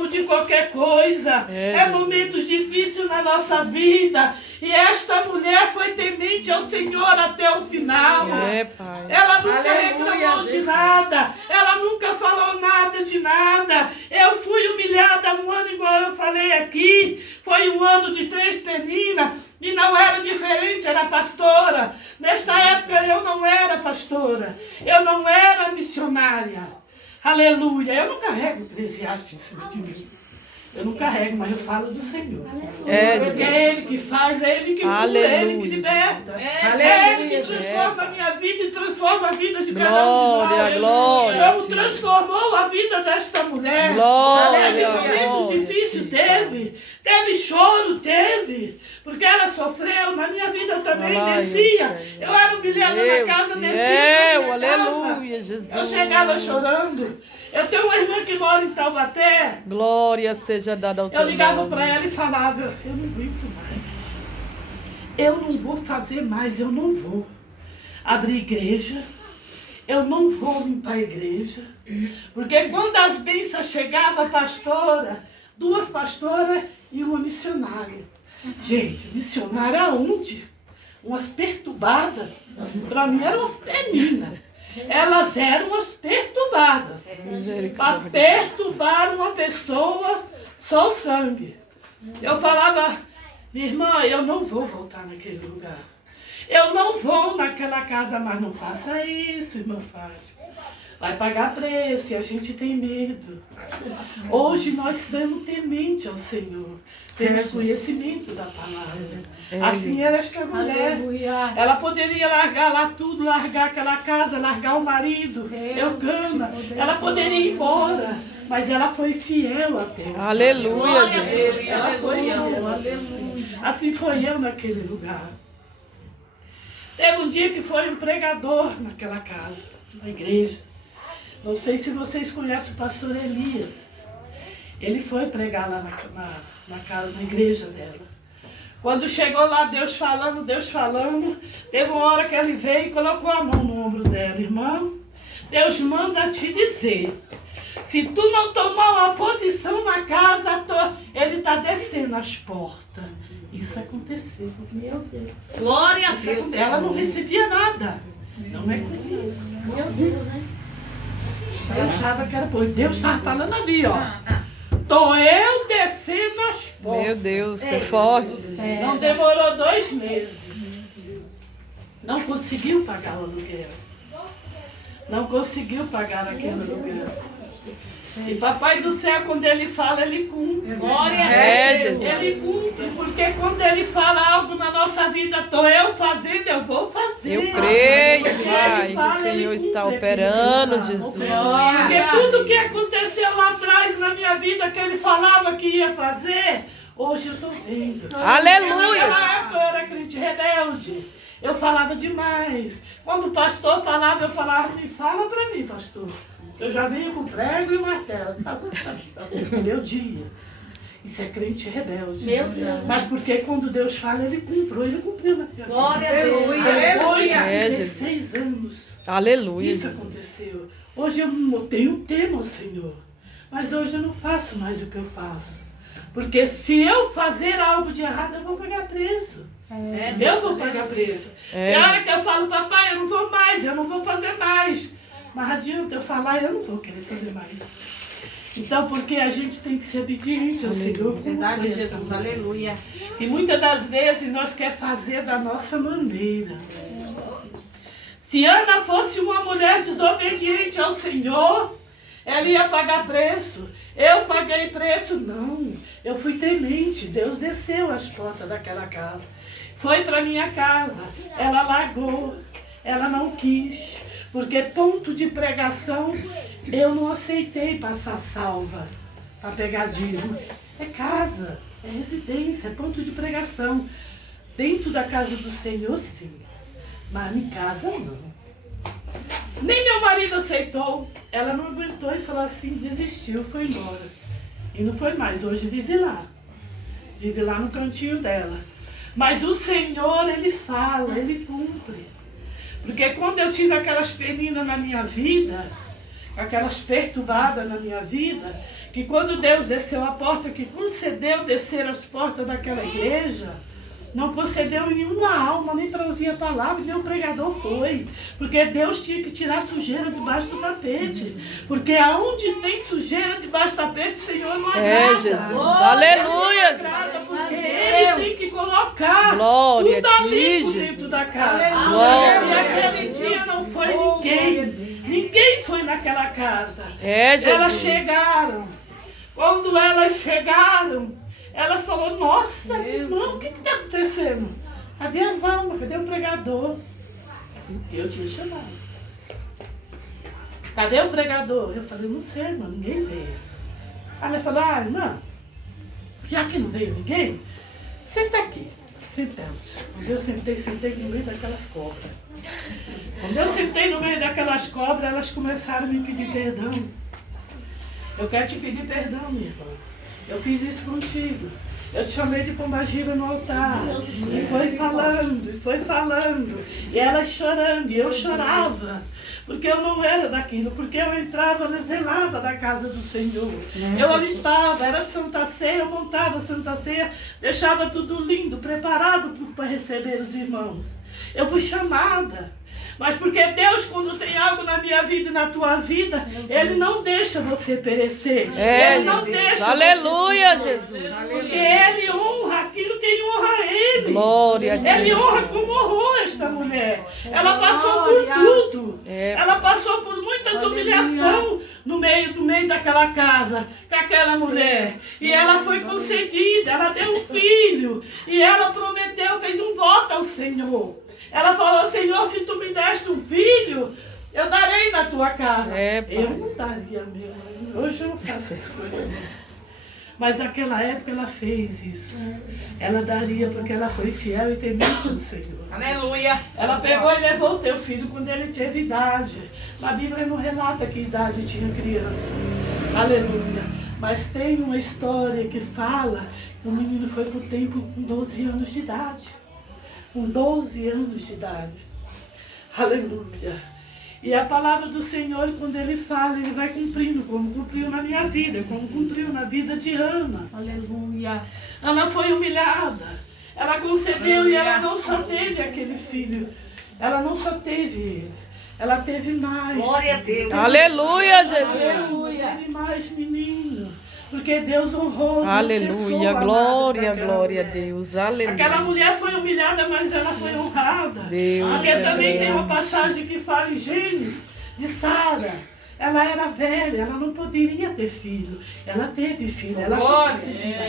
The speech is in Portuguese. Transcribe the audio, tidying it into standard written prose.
precisamos de qualquer coisa. É momentos difíceis na nossa vida. E esta mulher foi temente ao Senhor até o final. Pai. Ela nunca reclamou de nada. Ela nunca falou nada de nada. Eu fui humilhada um ano, igual eu falei aqui. Foi um ano de 3 peninas. E não era diferente, era pastora. Nesta época eu não era pastora. Eu não era missionária. Aleluia. Eu não carrego Eclesiastes em cima de mim. Eu não carrego, mas eu falo do Senhor. Porque é Ele que faz, é Ele que cura, é Ele que liberta. É Ele que transforma a minha vida e transforma a vida de cada um de nós. Glória. Como transformou a vida desta mulher. Teve momentos difíceis, teve choro, teve. Porque ela sofreu, na minha vida eu também descia. Eu era humilhada na casa, descia. Aleluia, Jesus. Eu chegava chorando. Eu tenho uma irmã que mora em Taubaté. Glória seja dada ao teu nome. Eu ligava para ela e falava, eu não aguento mais. Eu não vou fazer mais, eu não vou abrir igreja. Eu não vou limpar a igreja. Porque quando as bênçãos chegavam, pastora, 2 pastoras e uma missionária. Gente, missionária aonde? Umas perturbadas. Para mim eram umas meninas. Elas eram umas perturbadas. Para perturbar uma pessoa, só o sangue. Eu falava, minha irmã, eu não vou voltar naquele lugar. Eu não vou naquela casa, mas não faça isso, irmã Fátima. Vai pagar preço e a gente tem medo. Hoje nós estamos tementes ao Senhor. Temos conhecimento da palavra. Assim era esta mulher. Ela poderia largar lá tudo, largar aquela casa, largar o marido, Eucana. Ela poderia ir embora, mas ela foi fiel até. Aleluia, Jesus. Ela foi fiel. Assim foi eu naquele lugar. Teve um dia que foi um pregador naquela casa, na igreja. Não sei se vocês conhecem o pastor Elias. Ele foi pregar lá na casa, na igreja dela. Quando chegou lá, Deus falando, teve uma hora que ele veio e colocou a mão no ombro dela. Irmão, Deus manda te dizer, se tu não tomar uma posição na casa, ele está descendo as portas. Isso aconteceu. Meu Deus. Glória a Deus. Ela não recebia nada. Não é comigo. Meu Deus, hein? Eu achava que era por Deus estava falando ali, ó. Tô eu descendo as portas. Meu Deus, é forte. Não demorou 2 meses. Não conseguiu pagar o aluguel. Não conseguiu pagar aquele aluguel. E Papai do Céu, quando Ele fala, Ele cumpre. Glória a Deus. Ele cumpre, porque quando Ele fala algo na nossa vida, estou eu fazendo, eu vou fazer. Eu creio, Pai, que o Senhor está operando, Jesus. Porque tudo que aconteceu lá atrás na minha vida, que Ele falava que ia fazer, hoje eu estou vendo. Aleluia. Naquela época eu era crente rebelde. Eu falava demais. Quando o pastor falava, eu falava, me fala para mim, pastor. Eu já venho com prego e martelo. Tá bom. Meu dia. Isso é crente rebelde. Meu Deus. Mas porque quando Deus fala, Ele cumpriu na minha vida. Glória a Deus. Hoje, É, 16 anos, Aleluia. isso aconteceu. Hoje eu não tenho tema ao Senhor. Mas hoje eu não faço mais o que eu faço. Porque se eu fazer algo de errado, eu vou pagar preço. Eu vou pagar preço. É a hora que eu falo, papai, eu não vou mais, eu não vou fazer mais. Mas adianta eu falar, eu não vou querer fazer mais. Então, porque a gente tem que ser obediente ao Senhor. Verdade, Jesus, aleluia. E muitas das vezes nós queremos fazer da nossa maneira. Se Ana fosse uma mulher desobediente ao Senhor, ela ia pagar preço. Eu paguei preço? Não. Eu fui temente. Deus desceu as portas daquela casa. Foi para minha casa. Ela largou. Ela não quis. Porque ponto de pregação, eu não aceitei passar salva para pegar dízimo. É casa, é residência, é ponto de pregação. Dentro da casa do Senhor, sim. Mas em casa, não. Nem meu marido aceitou. Ela não aguentou e falou assim, desistiu, foi embora. E não foi mais. Hoje vive lá. Vive lá no cantinho dela. Mas o Senhor, Ele fala, Ele cumpre. Porque quando eu tive aquelas peninas na minha vida, aquelas perturbadas na minha vida, que quando Deus desceu a porta, que concedeu descer as portas daquela igreja, não concedeu nenhuma alma, nem para ouvir a palavra, nem o pregador foi. Porque Deus tinha que tirar a sujeira debaixo do tapete. Porque aonde tem sujeira debaixo do tapete, o Senhor não agrada. Jesus. Não Aleluia. agrada, porque Ele tem que colocar Glória tudo a ti, limpo Jesus. dentro da casa. Glória E aquele dia não foi ninguém. Ninguém foi naquela casa. É, Elas Jesus. chegaram. Quando elas chegaram, elas falaram, nossa, irmão, o que está acontecendo? Cadê as almas? Cadê o pregador? Eu tinha chamado. Cadê o pregador? Eu falei, não sei, irmão, ninguém veio. Aí ela falou, irmã, já que não veio ninguém, senta aqui. Sentamos. Quando eu sentei no meio daquelas cobras. Quando eu sentei no meio daquelas cobras, elas começaram a me pedir perdão. Eu quero te pedir perdão, minha irmã. Eu fiz isso contigo. Eu te chamei de pombagira no altar. E foi falando. E elas chorando. E eu chorava. Porque eu não era daquilo. Porque eu entrava, eu zelava da casa do Senhor. Eu limpava, era Santa Ceia, eu montava Santa Ceia. Deixava tudo lindo, preparado para receber os irmãos. Eu fui chamada. Mas porque Deus, quando tem algo na minha vida e na tua vida, Ele não deixa você perecer. É, Ele não Jesus. deixa Aleluia, você sofrer. Jesus. Porque Ele honra aquilo quem honra Ele. Glória a ti. Ele honra como honrou esta mulher. Ela passou por tudo. É. Ela passou por muita humilhação no meio daquela casa, com aquela mulher. E ela foi concedida, ela deu um filho. E ela prometeu, fez um voto ao Senhor. Ela falou, Senhor, se tu me deste um filho, eu darei na tua casa. É, pai. Eu não daria meu. Hoje eu não faço essas coisas. Mas naquela época ela fez isso. Ela daria porque ela foi fiel e temente ao Senhor. Aleluia. Ela pegou e levou o teu filho quando ele teve idade. Na Bíblia não relata que idade tinha criança. Aleluia. Mas tem uma história que fala que o menino foi para o templo com 12 anos de idade. Com 12 anos de idade. Aleluia. E a palavra do Senhor, quando Ele fala, Ele vai cumprindo, como cumpriu na minha vida, como cumpriu na vida de Ana. Aleluia. Ana foi humilhada. Ela concebeu e ela não só teve aquele filho. Ela não só teve ele. Ela teve mais. Glória a Deus. Aleluia, Jesus. Aleluia. Teve mais menino. Porque Deus honrou. Aleluia. Glória, glória a Deus. Aleluia. Aquela mulher foi humilhada, mas ela foi honrada. Deus Porque é também tem uma grande. passagem que fala em Gênesis de Sara. Ela era velha, ela não poderia ter filho. Ela teve filho. Ela Glória. foi concedida.